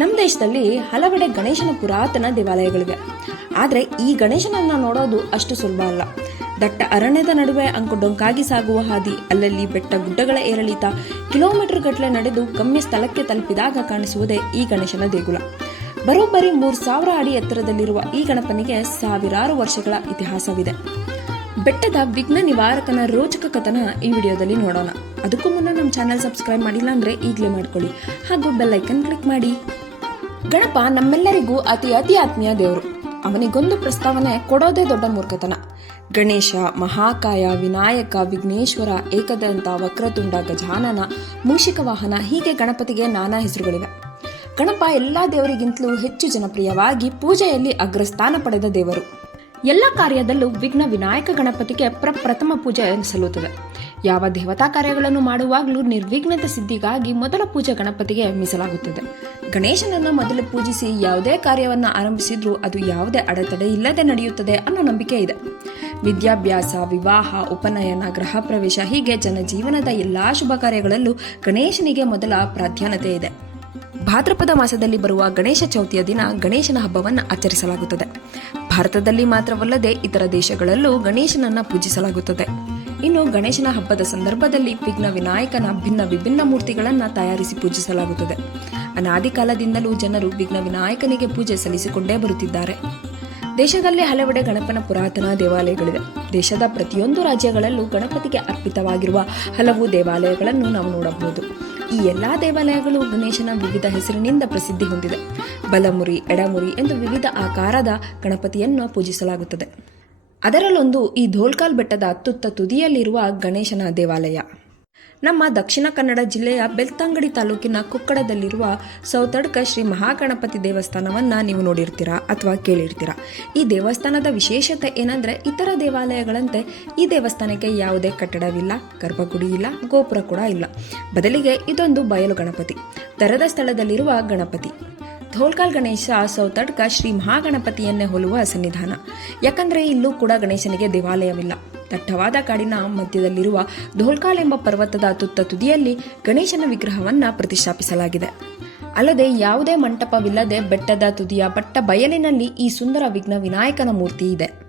ನಮ್ಮ ದೇಶದಲ್ಲಿ ಹಲವೆಡೆ ಗಣೇಶನ ಪುರಾತನ ದೇವಾಲಯಗಳಿವೆ. ಆದರೆ ಈ ಗಣೇಶನನ್ನ ನೋಡೋದು ಅಷ್ಟು ಸುಲಭ ಅಲ್ಲ. ದಟ್ಟ ಅರಣ್ಯದ ನಡುವೆ ಅಂಕು ಡೊಂಕಾಗಿ ಸಾಗುವ ಹಾದಿ, ಅಲ್ಲಲ್ಲಿ ಬೆಟ್ಟ ಗುಡ್ಡಗಳ ಏರಳಿತ ಕಿಲೋಮೀಟರ್ ಗಟ್ಟಲೆ ನಡೆದು ಗಮ್ಯ ಸ್ಥಳಕ್ಕೆ ತಲುಪಿದಾಗ ಕಾಣಿಸುವುದೇ ಈ ಗಣೇಶನ ದೇಗುಲ. ಬರೋಬ್ಬರಿ ಮೂರು ಸಾವಿರ ಅಡಿ ಎತ್ತರದಲ್ಲಿರುವ ಈ ಗಣಪನಿಗೆ ಸಾವಿರಾರು ವರ್ಷಗಳ ಇತಿಹಾಸವಿದೆ. ಬೆಟ್ಟದ ವಿಘ್ನ ನಿವಾರಕನ ರೋಚಕ ಕಥನ ಈ ವಿಡಿಯೋದಲ್ಲಿ ನೋಡೋಣ. ಅದಕ್ಕೂ ಮುನ್ನ ನಮ್ಮ ಚಾನೆಲ್ ಸಬ್ಸ್ಕ್ರೈಬ್ ಮಾಡಿಲ್ಲ ಅಂದ್ರೆ ಈಗಲೇ ಮಾಡ್ಕೊಳ್ಳಿ. ಹಾಗೂ ಬೆಲ್ ಐಕನ್ ಕ್ಲಿಕ್ ಮಾಡಿ. ಗಣಪ ನಮ್ಮೆಲ್ಲರಿಗೂ ಅತಿ ಅತಿ ಆತ್ಮೀಯ ದೇವರು. ಅವನಿಗೊಂದು ಪ್ರಸ್ತಾವನೆ ಕೊಡೋದೇ ದೊಡ್ಡ ಮೂರ್ಖತನ. ಗಣೇಶ, ಮಹಾಕಾಯ, ವಿನಾಯಕ, ವಿಘ್ನೇಶ್ವರ, ಏಕದಂತ, ವಕ್ರತುಂಡ, ಗಜಾನನ, ಮೂಷಿಕ ವಾಹನ ಹೀಗೆ ಗಣಪತಿಗೆ ನಾನಾ ಹೆಸರುಗಳಿವೆ. ಗಣಪ ಎಲ್ಲಾ ದೇವರಿಗಿಂತಲೂ ಹೆಚ್ಚು ಜನಪ್ರಿಯವಾಗಿ ಪೂಜೆಯಲ್ಲಿ ಅಗ್ರಸ್ಥಾನ ಪಡೆದ ದೇವರು. ಎಲ್ಲ ಕಾರ್ಯದಲ್ಲೂ ವಿಘ್ನ ವಿನಾಯಕ ಗಣಪತಿಗೆ ಪ್ರಪ್ರಥಮ ಪೂಜೆ ಸಲ್ಲುತ್ತದೆ. ಯಾವ ದೇವತಾ ಕಾರ್ಯಗಳನ್ನು ಮಾಡುವಾಗಲೂ ನಿರ್ವಿಘ್ನದ ಸಿದ್ಧಿಗಾಗಿ ಮೊದಲ ಪೂಜೆ ಗಣಪತಿಗೆ ಮೀಸಲಾಗುತ್ತದೆ. ಗಣೇಶನನ್ನು ಮೊದಲು ಪೂಜಿಸಿ ಯಾವುದೇ ಕಾರ್ಯವನ್ನು ಆರಂಭಿಸಿದ್ರೂ ಅದು ಯಾವುದೇ ಅಡೆತಡೆ ಇಲ್ಲದೆ ನಡೆಯುತ್ತದೆ ಅನ್ನೋ ನಂಬಿಕೆ ಇದೆ. ವಿದ್ಯಾಭ್ಯಾಸ, ವಿವಾಹ, ಉಪನಯನ, ಗೃಹ ಪ್ರವೇಶ ಹೀಗೆ ಜನಜೀವನದ ಎಲ್ಲಾ ಶುಭ ಕಾರ್ಯಗಳಲ್ಲೂ ಗಣೇಶನಿಗೆ ಮೊದಲ ಪ್ರಾಧಾನ್ಯತೆ ಇದೆ. ಭಾದ್ರಪದ ಮಾಸದಲ್ಲಿ ಬರುವ ಗಣೇಶ ಚೌತಿಯ ದಿನ ಗಣೇಶನ ಹಬ್ಬವನ್ನು ಆಚರಿಸಲಾಗುತ್ತದೆ. ಭಾರತದಲ್ಲಿ ಮಾತ್ರವಲ್ಲದೆ ಇತರ ದೇಶಗಳಲ್ಲೂ ಗಣೇಶನನ್ನ ಪೂಜಿಸಲಾಗುತ್ತದೆ. ಇನ್ನು ಗಣೇಶನ ಹಬ್ಬದ ಸಂದರ್ಭದಲ್ಲಿ ವಿಘ್ನ ವಿನಾಯಕನ ಭಿನ್ನ ವಿಭಿನ್ನ ಮೂರ್ತಿಗಳನ್ನು ತಯಾರಿಸಿ ಪೂಜಿಸಲಾಗುತ್ತದೆ. ಅನಾದಿ ಕಾಲದಿಂದಲೂ ಜನರು ವಿಘ್ನ ವಿನಾಯಕನಿಗೆ ಪೂಜೆ ಸಲ್ಲಿಸಿಕೊಂಡೇ ಬರುತ್ತಿದ್ದಾರೆ. ದೇಶದಲ್ಲಿ ಹಲವೆಡೆ ಗಣಪನ ಪುರಾತನ ದೇವಾಲಯಗಳಿವೆ. ದೇಶದ ಪ್ರತಿಯೊಂದು ರಾಜ್ಯಗಳಲ್ಲೂ ಗಣಪತಿಗೆ ಅರ್ಪಿತವಾಗಿರುವ ಹಲವು ದೇವಾಲಯಗಳನ್ನು ನಾವು ನೋಡಬಹುದು. ಈ ಎಲ್ಲಾ ದೇವಾಲಯಗಳು ಗಣೇಶನ ವಿವಿಧ ಹೆಸರಿನಿಂದ ಪ್ರಸಿದ್ಧಿ ಹೊಂದಿದೆ. ಬಲಮುರಿ, ಎಡಮುರಿ ಎಂದು ವಿವಿಧ ಆಕಾರದ ಗಣಪತಿಯನ್ನು ಪೂಜಿಸಲಾಗುತ್ತದೆ. ಅದರಲ್ಲೊಂದು ಈ ಧೋಲ್ಕಾಲ್ ಬೆಟ್ಟದ ತುತ್ತ ತುದಿಯಲ್ಲಿರುವ ಗಣೇಶನ ದೇವಾಲಯ. ನಮ್ಮ ದಕ್ಷಿಣ ಕನ್ನಡ ಜಿಲ್ಲೆಯ ಬೆಳ್ತಂಗಡಿ ತಾಲೂಕಿನ ಕುಕ್ಕಡದಲ್ಲಿರುವ ಸೌತಡ್ಕ ಶ್ರೀ ಮಹಾಗಣಪತಿ ದೇವಸ್ಥಾನವನ್ನ ನೀವು ನೋಡಿರ್ತೀರಾ ಅಥವಾ ಕೇಳಿರ್ತೀರಾ? ಈ ದೇವಸ್ಥಾನದ ವಿಶೇಷತೆ ಏನಂದ್ರೆ ಇತರ ದೇವಾಲಯಗಳಂತೆ ಈ ದೇವಸ್ಥಾನಕ್ಕೆ ಯಾವುದೇ ಕಟ್ಟಡವಿಲ್ಲ, ಗರ್ಭಗುಡಿ ಇಲ್ಲ, ಗೋಪುರ ಕೂಡ ಇಲ್ಲ. ಬದಲಿಗೆ ಇದೊಂದು ಬಯಲು ಗಣಪತಿ ತೆರೆದ ಸ್ಥಳದಲ್ಲಿರುವ ಗಣಪತಿ. ಧೋಲ್ಕಾಲ್ ಗಣೇಶ ಸೌತಡ್ಕ ಶ್ರೀ ಮಹಾಗಣಪತಿಯನ್ನೇ ಹೋಲುವ ಸನ್ನಿಧಾನ. ಯಾಕಂದ್ರೆ ಇಲ್ಲೂ ಕೂಡ ಗಣೇಶನಿಗೆ ದೇವಾಲಯವಿಲ್ಲ. ದಟ್ಟವಾದ ಕಾಡಿನ ಮಧ್ಯದಲ್ಲಿರುವ ಧೋಲ್ಕಾಲ್ ಎಂಬ ಪರ್ವತದ ತುತ್ತ ತುದಿಯಲ್ಲಿ ಗಣೇಶನ ವಿಗ್ರಹವನ್ನ ಪ್ರತಿಷ್ಠಾಪಿಸಲಾಗಿದೆ. ಅಲ್ಲದೆ ಯಾವುದೇ ಮಂಟಪವಿಲ್ಲದೆ ಬೆಟ್ಟದ ತುದಿಯ ಬಟ್ಟ ಬಯಲಿನಲ್ಲಿ ಈ ಸುಂದರ ವಿಘ್ನ ವಿನಾಯಕನ ಮೂರ್ತಿ ಇದೆ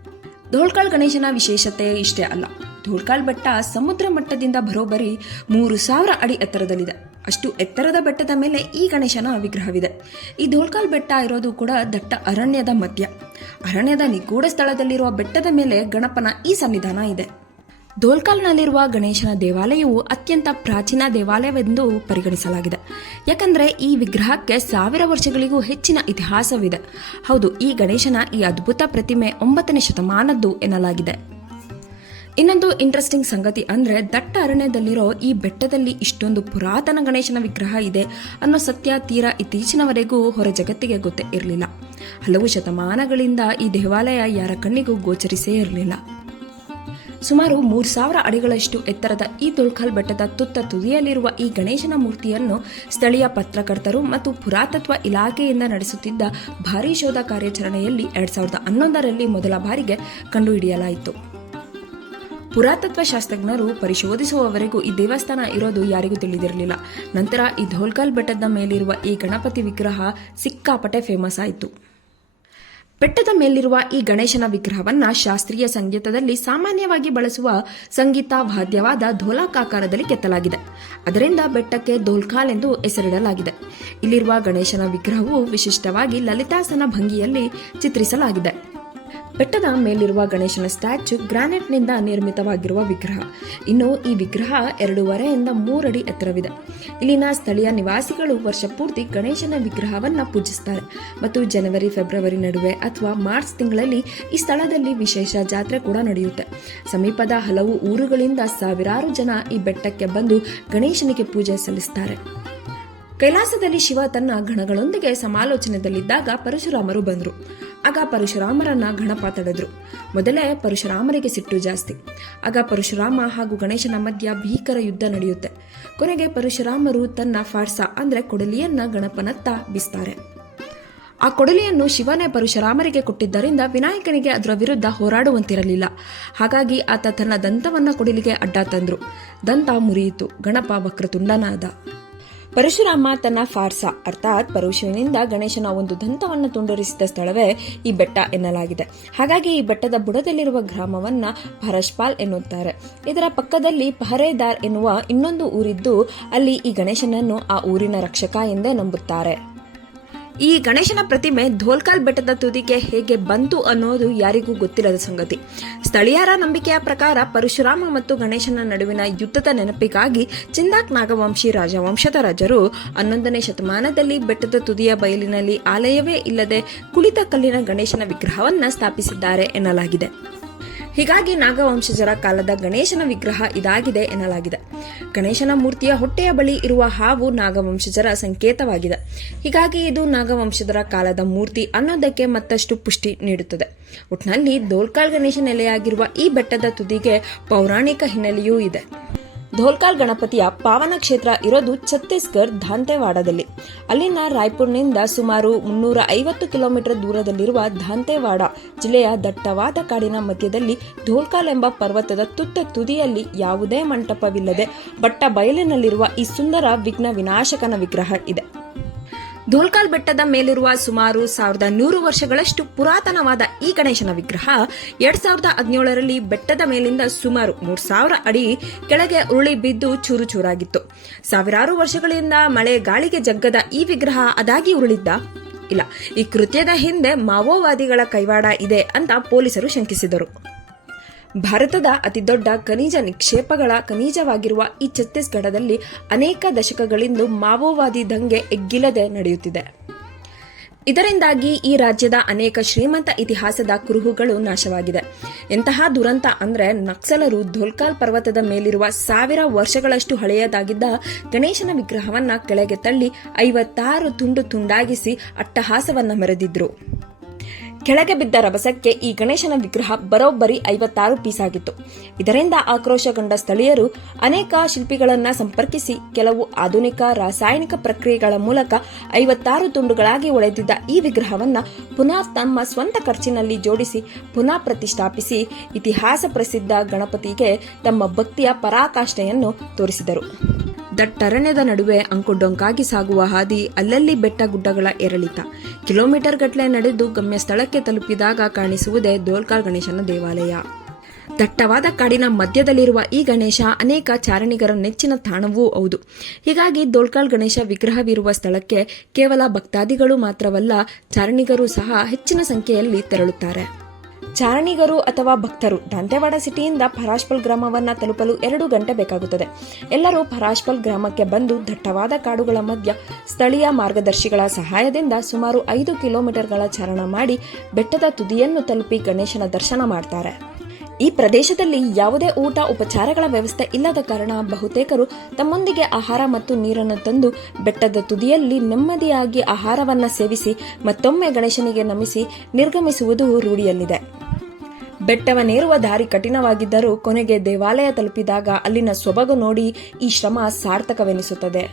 ಧೋಳ್ಕಾಳ್ ಗಣೇಶನ ವಿಶೇಷತೆ ಇಷ್ಟೇ ಅಲ್ಲ. ಧೋಳ್ಕಾಳ್ ಬೆಟ್ಟ ಸಮುದ್ರ ಮಟ್ಟದಿಂದ ಬರೋಬ್ಬರಿ ಮೂರು ಸಾವಿರ ಅಡಿ ಎತ್ತರದಲ್ಲಿದೆ. ಅಷ್ಟು ಎತ್ತರದ ಬೆಟ್ಟದ ಮೇಲೆ ಈ ಗಣೇಶನ ವಿಗ್ರಹವಿದೆ. ಈ ಧೋಳ್ಕಾಲ್ ಬೆಟ್ಟ ಇರೋದು ಕೂಡ ದಟ್ಟ ಅರಣ್ಯದ ಮಧ್ಯ. ಅರಣ್ಯದ ನಿಗೂಢ ಸ್ಥಳದಲ್ಲಿರುವ ಬೆಟ್ಟದ ಮೇಲೆ ಗಣಪನ ಈ ಸನ್ನಿಧಾನ ಇದೆ. ಧೋಲ್ಕಾಲ್ನಲ್ಲಿರುವ ಗಣೇಶನ ದೇವಾಲಯವು ಅತ್ಯಂತ ಪ್ರಾಚೀನ ದೇವಾಲಯವೆಂದು ಪರಿಗಣಿಸಲಾಗಿದೆ. ಯಾಕಂದ್ರೆ ಈ ವಿಗ್ರಹಕ್ಕೆ ಸಾವಿರ ವರ್ಷಗಳಿಗೂ ಹೆಚ್ಚಿನ ಇತಿಹಾಸವಿದೆ. ಹೌದು, ಈ ಗಣೇಶನ ಈ ಅದ್ಭುತ ಪ್ರತಿಮೆ ಒಂಬತ್ತನೇ ಶತಮಾನದ್ದು ಎನ್ನಲಾಗಿದೆ. ಇನ್ನೊಂದು ಇಂಟ್ರೆಸ್ಟಿಂಗ್ ಸಂಗತಿ ಅಂದ್ರೆ ದಟ್ಟ ಅರಣ್ಯದಲ್ಲಿರೋ ಈ ಬೆಟ್ಟದಲ್ಲಿ ಇಷ್ಟೊಂದು ಪುರಾತನ ಗಣೇಶನ ವಿಗ್ರಹ ಇದೆ ಅನ್ನೋ ಸತ್ಯ ತೀರಾ ಇತ್ತೀಚಿನವರೆಗೂ ಹೊರ ಜಗತ್ತಿಗೆ ಗೊತ್ತೇ ಇರಲಿಲ್ಲ. ಹಲವು ಶತಮಾನಗಳಿಂದ ಈ ದೇವಾಲಯ ಯಾರ ಕಣ್ಣಿಗೂ ಗೋಚರಿಸೇ ಇರಲಿಲ್ಲ. ಸುಮಾರು ಮೂರು ಸಾವಿರ ಅಡಿಗಳಷ್ಟು ಎತ್ತರದ ಈ ತುಳ್ಕಲ್ ಬೆಟ್ಟದ ತುತ್ತ ತುದಿಯಲ್ಲಿರುವ ಈ ಗಣೇಶನ ಮೂರ್ತಿಯನ್ನು ಸ್ಥಳೀಯ ಪತ್ರಕರ್ತರು ಮತ್ತು ಪುರಾತತ್ವ ಇಲಾಖೆಯಿಂದ ನಡೆಸುತ್ತಿದ್ದ ಭಾರೀ ಶೋಧ ಕಾರ್ಯಾಚರಣೆಯಲ್ಲಿ ಎರಡ್ ಸಾವಿರದ ಹನ್ನೊಂದರಲ್ಲಿ ಮೊದಲ ಬಾರಿಗೆ ಕಂಡುಹಿಡಿಯಲಾಯಿತು. ಪುರಾತತ್ವ ಶಾಸ್ತ್ರಜ್ಞರು ಪರಿಶೋಧಿಸುವವರೆಗೂ ಈ ದೇವಸ್ಥಾನ ಇರೋದು ಯಾರಿಗೂ ತಿಳಿದಿರಲಿಲ್ಲ. ನಂತರ ಈ ಧೋಲ್ಕಲ್ ಬೆಟ್ಟದ ಮೇಲಿರುವ ಈ ಗಣಪತಿ ವಿಗ್ರಹ ಸಿಕ್ಕಾಪಟ್ಟೆ ಫೇಮಸ್ ಆಯಿತು. ಬೆಟ್ಟದ ಮೇಲಿರುವ ಈ ಗಣೇಶನ ವಿಗ್ರಹವನ್ನ ಶಾಸ್ತ್ರೀಯ ಸಂಗೀತದಲ್ಲಿ ಸಾಮಾನ್ಯವಾಗಿ ಬಳಸುವ ಸಂಗೀತ ವಾದ್ಯವಾದ ಧೋಲಾಕಾಕಾರದಲ್ಲಿ ಕೆತ್ತಲಾಗಿದೆ. ಅದರಿಂದ ಬೆಟ್ಟಕ್ಕೆ ಧೋಲ್ಕಾಲ್ ಎಂದು ಹೆಸರಿಡಲಾಗಿದೆ. ಇಲ್ಲಿರುವ ಗಣೇಶನ ವಿಗ್ರಹವು ವಿಶಿಷ್ಟವಾಗಿ ಲಲಿತಾಸನ ಭಂಗಿಯಲ್ಲಿ ಚಿತ್ರಿಸಲಾಗಿದೆ. ಬೆಟ್ಟದ ಮೇಲಿರುವ ಗಣೇಶನ ಸ್ಟ್ಯಾಚ್ಯು ಗ್ರಾನೈಟ್ನಿಂದ ನಿರ್ಮಿತವಾಗಿರುವ ವಿಗ್ರಹ. ಇನ್ನು ಈ ವಿಗ್ರಹ ಎರಡೂವರೆಯಿಂದ ಮೂರಡಿ ಎತ್ತರವಿದೆ. ಇಲ್ಲಿನ ಸ್ಥಳೀಯ ನಿವಾಸಿಗಳು ವರ್ಷ ಪೂರ್ತಿ ಗಣೇಶನ ವಿಗ್ರಹವನ್ನ ಪೂಜಿಸ್ತಾರೆ. ಮತ್ತು ಜನವರಿ, ಫೆಬ್ರವರಿ ನಡುವೆ ಅಥವಾ ಮಾರ್ಚ್ ತಿಂಗಳಲ್ಲಿ ಈ ಸ್ಥಳದಲ್ಲಿ ವಿಶೇಷ ಜಾತ್ರೆ ಕೂಡ ನಡೆಯುತ್ತೆ. ಸಮೀಪದ ಹಲವು ಊರುಗಳಿಂದ ಸಾವಿರಾರು ಜನ ಈ ಬೆಟ್ಟಕ್ಕೆ ಬಂದು ಗಣೇಶನಿಗೆ ಪೂಜೆ ಸಲ್ಲಿಸ್ತಾರೆ. ಕೈಲಾಸದಲ್ಲಿ ಶಿವ ತನ್ನ ಗಣಗಳೊಂದಿಗೆ ಸಮಾಲೋಚನೆಯಲ್ಲಿದ್ದಾಗ ಪರಶುರಾಮರು ಬಂದರು. ಆಗ ಪರಶುರಾಮರನ್ನ ಗಣಪ ತಡೆದ್ರು ಮೊದಲೇ ಪರಶುರಾಮರಿಗೆ ಸಿಟ್ಟು ಜಾಸ್ತಿ. ಆಗ ಪರಶುರಾಮ ಹಾಗೂ ಗಣೇಶನ ಮಧ್ಯ ಭೀಕರ ಯುದ್ಧ ನಡೆಯುತ್ತೆ. ಕೊನೆಗೆ ಪರಶುರಾಮರು ತನ್ನ ಫಾರ್ಸ, ಅಂದ್ರೆ ಕೊಡಲಿಯನ್ನ ಗಣಪನತ್ತ ಬಿಸ್ತಾರೆ. ಆ ಕೊಡಲಿಯನ್ನು ಶಿವನೇ ಪರಶುರಾಮರಿಗೆ ಕೊಟ್ಟಿದ್ದರಿಂದ ವಿನಾಯಕನಿಗೆ ಅದರ ವಿರುದ್ಧ ಹೋರಾಡುವಂತಿರಲಿಲ್ಲ. ಹಾಗಾಗಿ ಆತ ತನ್ನ ದಂತವನ್ನ ಕೊಡಲಿಗೆ ಅಡ್ಡ ತಂದ್ರು. ದಂತ ಮುರಿಯಿತು. ಗಣಪ ವಕ್ರತುಂಡನಾದ. ಪರಶುರಾಮ ತನ್ನ ಫಾರ್ಸ, ಅರ್ಥಾತ್ ಪರಶುವಿನಿಂದ ಗಣೇಶನ ಒಂದು ದಂತವನ್ನು ತುಂಡರಿಸಿದ ಸ್ಥಳವೇ ಈ ಬೆಟ್ಟ ಎನ್ನಲಾಗಿದೆ. ಹಾಗಾಗಿ ಈ ಬೆಟ್ಟದ ಬುಡದಲ್ಲಿರುವ ಗ್ರಾಮವನ್ನ ಪರಶ್ಪಾಲ್ ಎನ್ನುತ್ತಾರೆ. ಇದರ ಪಕ್ಕದಲ್ಲಿ ಪಹರೇದಾರ್ ಎನ್ನುವ ಇನ್ನೊಂದು ಊರಿದ್ದು, ಅಲ್ಲಿ ಈ ಗಣೇಶನನ್ನು ಆ ಊರಿನ ರಕ್ಷಕ ಎಂದೇ ನಂಬುತ್ತಾರೆ. ಈ ಗಣೇಶನ ಪ್ರತಿಮೆ ಧೋಲ್ಕಾಲ್ ಬೆಟ್ಟದ ತುದಿಗೆ ಹೇಗೆ ಬಂತು ಅನ್ನೋದು ಯಾರಿಗೂ ಗೊತ್ತಿರದ ಸಂಗತಿ. ಸ್ಥಳೀಯರ ನಂಬಿಕೆಯ ಪ್ರಕಾರ ಪರಶುರಾಮ ಮತ್ತು ಗಣೇಶನ ನಡುವಿನ ಯುದ್ಧದ ನೆನಪಿಗಾಗಿ ಚಿಂದಾಕ್ ನಾಗವಂಶಿ ರಾಜವಂಶದ ರಾಜರು ಹನ್ನೊಂದನೇ ಶತಮಾನದಲ್ಲಿ ಬೆಟ್ಟದ ತುದಿಯ ಬಯಲಿನಲ್ಲಿ ಆಲಯವೇ ಇಲ್ಲದೆ ಕುಳಿತ ಕಲ್ಲಿನ ಗಣೇಶನ ವಿಗ್ರಹವನ್ನ ಸ್ಥಾಪಿಸಿದ್ದಾರೆ ಎನ್ನಲಾಗಿದೆ. ಹೀಗಾಗಿ ನಾಗವಂಶಜರ ಕಾಲದ ಗಣೇಶನ ವಿಗ್ರಹ ಇದಾಗಿದೆ ಎನ್ನಲಾಗಿದೆ. ಗಣೇಶನ ಮೂರ್ತಿಯ ಹೊಟ್ಟೆಯ ಬಳಿ ಇರುವ ಹಾವು ನಾಗವಂಶಜರ ಸಂಕೇತವಾಗಿದೆ. ಹೀಗಾಗಿ ಇದು ನಾಗವಂಶಜರ ಕಾಲದ ಮೂರ್ತಿ ಅನ್ನೋದಕ್ಕೆ ಮತ್ತಷ್ಟು ಪುಷ್ಟಿ ನೀಡುತ್ತದೆ. ಒಟ್ನಲ್ಲಿ ದೋಲ್ಕಾಲ್ ಗಣೇಶ ನೆಲೆಯಾಗಿರುವ ಈ ಬೆಟ್ಟದ ತುದಿಗೆ ಪೌರಾಣಿಕ ಹಿನ್ನೆಲೆಯೂ ಇದೆ. ಧೋಲ್ಕಾಲ್ ಗಣಪತಿಯ ಪಾವನ ಕ್ಷೇತ್ರ ಇರೋದು ಛತ್ತೀಸ್ಗಢ್ ದಾಂತೆವಾಡದಲ್ಲಿ ಅಲ್ಲಿನ ರಾಯ್ಪುರ್ನಿಂದ ಸುಮಾರು ಮುನ್ನೂರ ಐವತ್ತು ಕಿಲೋಮೀಟರ್ ದೂರದಲ್ಲಿರುವ ದಾಂತೆವಾಡ ಜಿಲ್ಲೆಯ ದಟ್ಟವಾದ ಕಾಡಿನ ಮಧ್ಯದಲ್ಲಿ ಧೋಲ್ಕಾಲ್ ಎಂಬ ಪರ್ವತದ ತುತ್ತ ತುದಿಯಲ್ಲಿ ಯಾವುದೇ ಮಂಟಪವಿಲ್ಲದೆ ಬಟ್ಟ ಬಯಲಿನಲ್ಲಿರುವ ಈ ಸುಂದರ ವಿಘ್ನ ವಿನಾಶಕನ ವಿಗ್ರಹ ಇದೆ. ಧೋಲ್ಕಾಲ್ ಬೆಟ್ಟದ ಮೇಲಿರುವ ಸುಮಾರು ಸಾವಿರದ ನೂರು ವರ್ಷಗಳಷ್ಟು ಪುರಾತನವಾದ ಈ ಗಣೇಶನ ವಿಗ್ರಹ ಎರಡ್ ಸಾವಿರದ ಹದಿನೇಳರಲ್ಲಿ ಬೆಟ್ಟದ ಮೇಲಿಂದ ಸುಮಾರು ಮೂರ್ ಸಾವಿರ ಅಡಿ ಕೆಳಗೆ ಉರುಳಿ ಬಿದ್ದು ಚೂರು ಚೂರಾಗಿತ್ತು. ಸಾವಿರಾರು ವರ್ಷಗಳಿಂದ ಮಳೆ ಗಾಳಿಗೆ ಜಗ್ಗದ ಈ ವಿಗ್ರಹ ಅದಾಗಿ ಉರುಳಿದ್ದ? ಇಲ್ಲ, ಈ ಕೃತ್ಯದ ಹಿಂದೆ ಮಾವೋವಾದಿಗಳ ಕೈವಾಡ ಇದೆ ಅಂತ ಪೊಲೀಸರು ಶಂಕಿಸಿದರು. ಭಾರತದ ಅತಿದೊಡ್ಡ ಖನಿಜ ನಿಕ್ಷೇಪಗಳ ಖನಿಜವಾಗಿರುವ ಈ ಛತ್ತೀಸ್ಗಢದಲ್ಲಿ ಅನೇಕ ದಶಕಗಳಿಂದ ಮಾವೋವಾದಿ ದಂಗೆ ಎಗ್ಗಿಲ್ಲದೆ ನಡೆಯುತ್ತಿದೆ. ಇದರಿಂದಾಗಿ ಈ ರಾಜ್ಯದ ಅನೇಕ ಶ್ರೀಮಂತ ಇತಿಹಾಸದ ಕುರುಹುಗಳು ನಾಶವಾಗಿದೆ. ಎಂತಹ ದುರಂತ ಅಂದ್ರೆ ನಕ್ಸಲರು ಧೋಲ್ಕಾಲ್ ಪರ್ವತದ ಮೇಲಿರುವ ಸಾವಿರ ವರ್ಷಗಳಷ್ಟು ಹಳೆಯದಾಗಿದ್ದ ಗಣೇಶನ ವಿಗ್ರಹವನ್ನ ಕೆಳಗೆ ತಳ್ಳಿ ಐವತ್ತಾರು ತುಂಡು ತುಂಡಾಗಿಸಿ ಅಟ್ಟಹಾಸವನ್ನ ಮೆರೆದಿದ್ರು. ಕೆಳಗೆ ಬಿದ್ದ ರಭಸಕ್ಕೆ ಈ ಗಣೇಶನ ವಿಗ್ರಹ ಬರೋಬ್ಬರಿ ಐವತ್ತಾರು ಪೀಸ್ ಆಗಿತ್ತು. ಇದರಿಂದ ಆಕ್ರೋಶಗೊಂಡ ಸ್ಥಳೀಯರು ಅನೇಕ ಶಿಲ್ಪಿಗಳನ್ನ ಸಂಪರ್ಕಿಸಿ ಕೆಲವು ಆಧುನಿಕ ರಾಸಾಯನಿಕ ಪ್ರಕ್ರಿಯೆಗಳ ಮೂಲಕ ಐವತ್ತಾರು ತುಂಡುಗಳಾಗಿ ಒಳೆದಿದ್ದ ಈ ವಿಗ್ರಹವನ್ನ ಪುನಃ ತಮ್ಮ ಸ್ವಂತ ಖರ್ಚಿನಲ್ಲಿ ಜೋಡಿಸಿ ಪುನಃ ಪ್ರತಿಷ್ಠಾಪಿಸಿ ಇತಿಹಾಸ ಪ್ರಸಿದ್ಧ ಗಣಪತಿಗೆ ತಮ್ಮ ಭಕ್ತಿಯ ಪರಾಕಾಷ್ಠೆಯನ್ನು ತೋರಿಸಿದರು. ದಟ್ಟರಣ್ಯದ ನಡುವೆ ಅಂಕುಡೊಂಕಾಗಿ ಸಾಗುವ ಹಾದಿ ಅಲ್ಲಲ್ಲಿ ಬೆಟ್ಟ ಗುಡ್ಡಗಳ ಎರಳಿತ. ಕಿಲೋಮೀಟರ್ ಗಟ್ಟಲೆ ನಡೆದು ಗಮ್ಯ ಸ್ಥಳಕ್ಕೆ ತಲುಪಿದಾಗ ಕಾಣಿಸುವುದೇ ದೋಲ್ಕಾಲ್ ಗಣೇಶನ ದೇವಾಲಯ. ದಟ್ಟವಾದ ಕಾಡಿನ ಮಧ್ಯದಲ್ಲಿರುವ ಈ ಗಣೇಶ ಅನೇಕ ಚಾರಣಿಗರ ನೆಚ್ಚಿನ ತಾಣವೂ ಹೌದು. ಹೀಗಾಗಿ ದೋಲ್ಕಾಲ್ ಗಣೇಶ ವಿಗ್ರಹವಿರುವ ಸ್ಥಳಕ್ಕೆ ಕೇವಲ ಭಕ್ತಾದಿಗಳು ಮಾತ್ರವಲ್ಲ ಚಾರಣಿಗರು ಸಹ ಹೆಚ್ಚಿನ ಸಂಖ್ಯೆಯಲ್ಲಿ ತೆರಳುತ್ತಾರೆ. ಚಾರಣಿಗರು ಅಥವಾ ಭಕ್ತರು ದಂತೆವಾಡ ಸಿಟಿಯಿಂದ ಪರಾಶ್ಪಲ್ ಗ್ರಾಮವನ್ನ ತಲುಪಲು ಎರಡು ಗಂಟೆ ಬೇಕಾಗುತ್ತದೆ. ಎಲ್ಲರೂ ಪರಾಶ್ಪಲ್ ಗ್ರಾಮಕ್ಕೆ ಬಂದು ದಟ್ಟವಾದ ಕಾಡುಗಳ ಮಧ್ಯ ಸ್ಥಳೀಯ ಮಾರ್ಗದರ್ಶಿಗಳ ಸಹಾಯದಿಂದ ಸುಮಾರು ಐದು ಕಿಲೋಮೀಟರ್ಗಳ ಚಾರಣ ಮಾಡಿ ಬೆಟ್ಟದ ತುದಿಯನ್ನು ತಲುಪಿ ಗಣೇಶನ ದರ್ಶನ ಮಾಡ್ತಾರೆ. ಈ ಪ್ರದೇಶದಲ್ಲಿ ಯಾವುದೇ ಊಟ, ಉಪಚಾರಗಳ ವ್ಯವಸ್ಥೆ ಇಲ್ಲದ ಕಾರಣ ಬಹುತೇಕರು ತಮ್ಮೊಂದಿಗೆ ಆಹಾರ ಮತ್ತು ನೀರನ್ನು ತಂದು ಬೆಟ್ಟದ ತುದಿಯಲ್ಲಿ ನೆಮ್ಮದಿಯಾಗಿ ಆಹಾರವನ್ನ ಸೇವಿಸಿ ಮತ್ತೊಮ್ಮೆ ಗಣೇಶನಿಗೆ ನಮಿಸಿ ನಿರ್ಗಮಿಸುವುದು ರೂಢಿಯಲ್ಲಿದೆ. ಬೆಟ್ಟವನ್ನೇರುವ ದಾರಿ ಕಠಿಣವಾಗಿದ್ದರೂ ಕೊನೆಗೆ ದೇವಾಲಯ ತಲುಪಿದಾಗ ಅಲ್ಲಿನ ಸೊಬಗು ನೋಡಿ ಈ ಶ್ರಮ ಸಾರ್ಥಕವೆನಿಸುತ್ತದೆ.